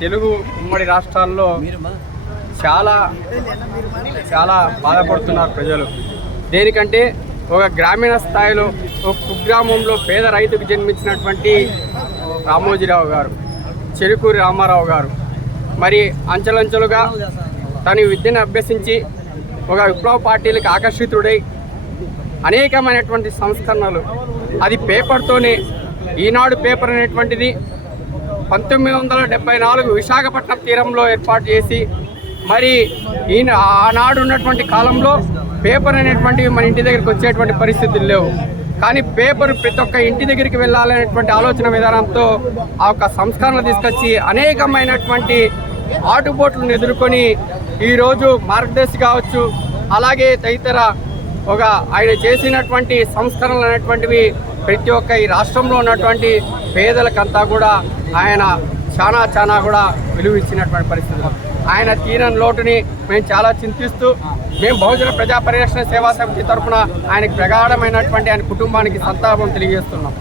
తెలుగు ఉమ్మడి రాష్ట్రాల్లో చాలా చాలా బాధపడుతున్నారు ప్రజలు. దేనికంటే ఒక గ్రామీణ స్థాయిలో ఒక కుగ్రామంలో పేద రైతుకు జన్మించినటువంటి రామోజీరావు గారు చెరుకూరి రామారావు గారు. మరి అంచెలంచెలుగా తన విద్యను అభ్యసించి ఒక విప్లవ పార్టీలకు ఆకర్షితుడై అనేకమైనటువంటి సంస్కరణలు అది పేపర్తోనే ఈనాడు పేపర్ అనేటువంటిది పంతొమ్మిది వందల డెబ్బై నాలుగు విశాఖపట్నం తీరంలో ఏర్పాటు చేసి మరి ఈయన ఆనాడు ఉన్నటువంటి కాలంలో పేపర్ అనేటువంటివి మన ఇంటి దగ్గరికి వచ్చేటువంటి పరిస్థితులు లేవు. కానీ పేపర్ ప్రతి ఒక్క ఇంటి దగ్గరికి వెళ్ళాలనేటువంటి ఆలోచన విధానంతో ఆ యొక్క సంస్కరణలు తీసుకొచ్చి అనేకమైనటువంటి ఆటుపోట్లను ఎదుర్కొని ఈరోజు మార్గదర్శి కావచ్చు అలాగే తదితర ఒక ఆయన చేసినటువంటి సంస్కరణలు అనేటువంటివి ప్రతి ఒక్క ఈ రాష్ట్రంలో ఉన్నటువంటి పేదలకంతా కూడా ఆయన చాలా చాలా కూడా విలువ ఇచ్చినటువంటి పరిస్థితులు ఆయన తీరని లోటుని మేము చాలా చింతిస్తూ మేము బహుజన ప్రజా పరిరక్షణ సేవా సమితి తరఫున ఆయనకు ప్రగాఢమైనటువంటి ఆయన కుటుంబానికి సంతాపం తెలియజేస్తున్నాం.